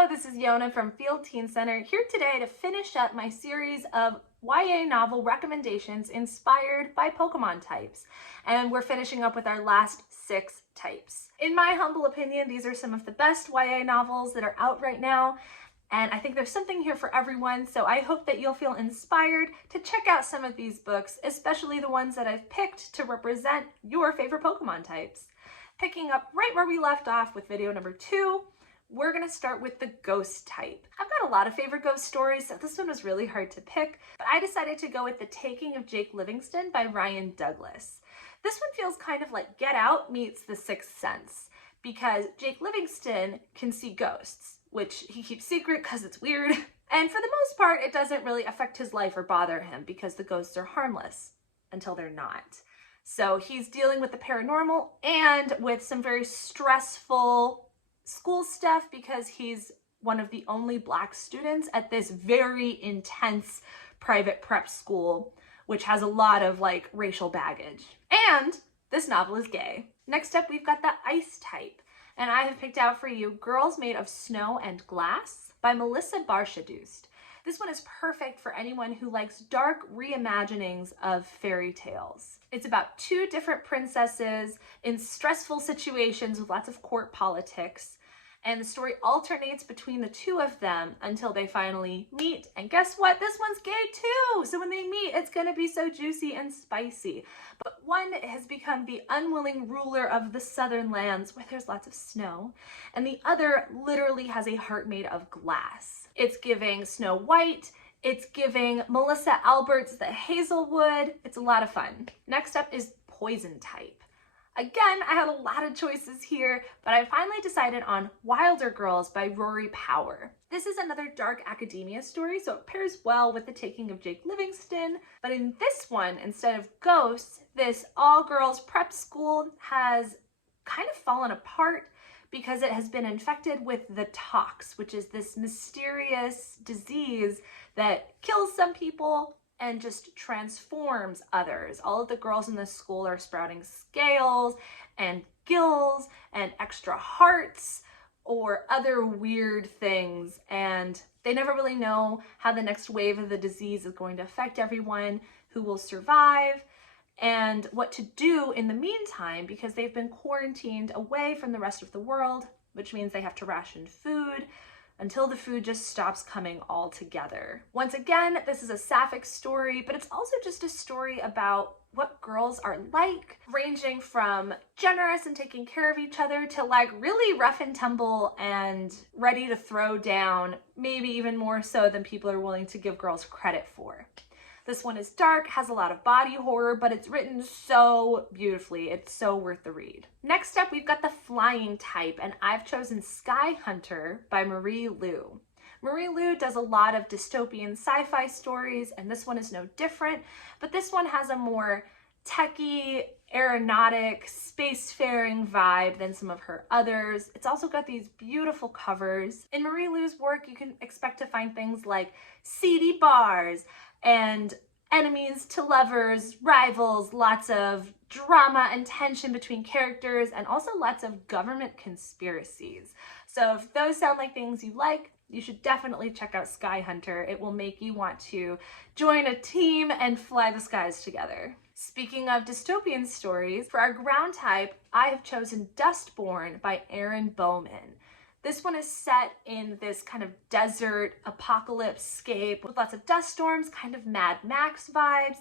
Hello, this is Yona from Field Teen Center, here today to finish up my series of YA novel recommendations inspired by Pokemon types. And we're finishing up with our last 6 types. In my humble opinion, these are some of the best YA novels that are out right now, and I think there's something here for everyone, so I hope that you'll feel inspired to check out some of these books, especially the ones that I've picked to represent your favorite Pokemon types. Picking up right where we left off with video number 2, we're going to start with the ghost type. I've got a lot of favorite ghost stories, so this one was really hard to pick, but I decided to go with The Taking of Jake Livingston by Ryan Douglas. This one feels kind of like Get Out meets The Sixth Sense, because Jake Livingston can see ghosts, which he keeps secret because it's weird, and for the most part it doesn't really affect his life or bother him because the ghosts are harmless until they're not. So he's dealing with the paranormal and with some very stressful school stuff because he's one of the only Black students at this very intense private prep school, which has a lot of like racial baggage. And this novel is gay. Next up, we've got the ice type, and I have picked out for you Girls Made of Snow and Glass by Melissa Bashardoust. This one is perfect for anyone who likes dark reimaginings of fairy tales. It's about 2 different princesses in stressful situations with lots of court politics, and the story alternates between the 2 of them until they finally meet. And guess what? This one's gay too! So when they meet, it's gonna be so juicy and spicy. But one has become the unwilling ruler of the southern lands where there's lots of snow, and the other literally has a heart made of glass. It's giving Snow White, it's giving Melissa Albert's The Hazelwood. It's a lot of fun. Next up is Poison type. Again, I had a lot of choices here, but I finally decided on Wilder Girls by Rory Power. This is another dark academia story, so it pairs well with The Taking of Jake Livingston, but in this one, instead of ghosts, this all-girls prep school has kind of fallen apart because it has been infected with the tox, which is this mysterious disease that kills some people and just transforms others. All of the girls in this school are sprouting scales and gills and extra hearts or other weird things, and they never really know how the next wave of the disease is going to affect everyone, who will survive, and what to do in the meantime because they've been quarantined away from the rest of the world, which means they have to ration food until the food just stops coming altogether. Once again, this is a sapphic story, but it's also just a story about what girls are like, ranging from generous and taking care of each other to like really rough and tumble and ready to throw down, maybe even more so than people are willing to give girls credit for. This one is dark, has a lot of body horror, but it's written so beautifully. It's so worth the read. Next up, we've got the flying type, and I've chosen Skyhunter by Marie Lu. Marie Lu does a lot of dystopian sci-fi stories, and this one is no different, but this one has a more techie, aeronautic, spacefaring vibe than some of her others. It's also got these beautiful covers. In Marie Lu's work, you can expect to find things like seedy bars and enemies to lovers, rivals, lots of drama and tension between characters, and also lots of government conspiracies. So if those sound like things you like, you should definitely check out Skyhunter. It will make you want to join a team and fly the skies together. Speaking of dystopian stories, for our ground type, I have chosen Dustborn by Erin Bowman. This one is set in this kind of desert apocalypse scape with lots of dust storms, kind of Mad Max vibes.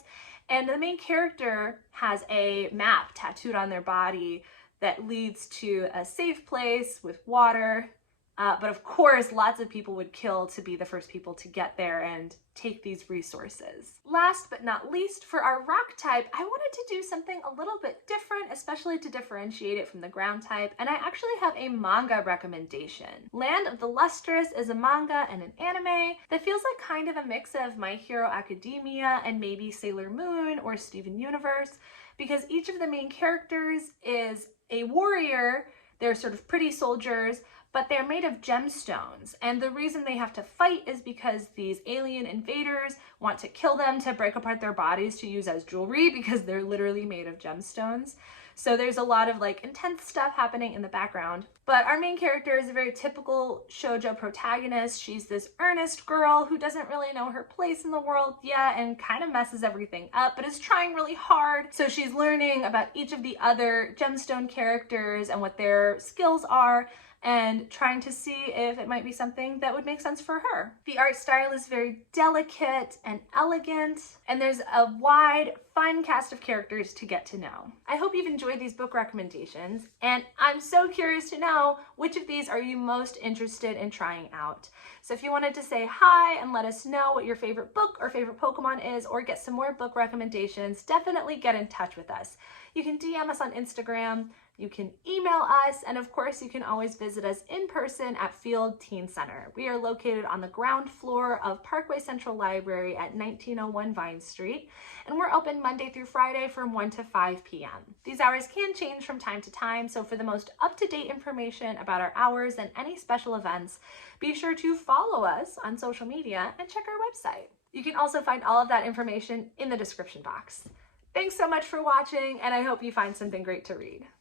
And the main character has a map tattooed on their body that leads to a safe place with water. But of course, lots of people would kill to be the first people to get there and take these resources. Last but not least, for our rock type, I wanted to do something a little bit different, especially to differentiate it from the ground type, and I actually have a manga recommendation. Land of the Lustrous is a manga and an anime that feels like kind of a mix of My Hero Academia and maybe Sailor Moon or Steven Universe, because each of the main characters is a warrior. They're sort of pretty soldiers, but they're made of gemstones, and the reason they have to fight is because these alien invaders want to kill them to break apart their bodies to use as jewelry because they're literally made of gemstones. So there's a lot of like intense stuff happening in the background. But our main character is a very typical shoujo protagonist. She's this earnest girl who doesn't really know her place in the world yet and kind of messes everything up, but is trying really hard. So she's learning about each of the other gemstone characters and what their skills are, and trying to see if it might be something that would make sense for her. The art style is very delicate and elegant, and there's a wide, fun cast of characters to get to know. I hope you've enjoyed these book recommendations, and I'm so curious to know which of these are you most interested in trying out. So if you wanted to say hi and let us know what your favorite book or favorite Pokemon is, or get some more book recommendations, definitely get in touch with us. You can DM us on Instagram, you can email us, and of course you can always visit us in person at Field Teen Center. We are located on the ground floor of Parkway Central Library at 1901 Vine Street, and we're open Monday through Friday from 1 to 5 p.m. These hours can change from time to time, so for the most up-to-date information about our hours and any special events, be sure to follow us on social media and check our website. You can also find all of that information in the description box. Thanks so much for watching, and I hope you find something great to read.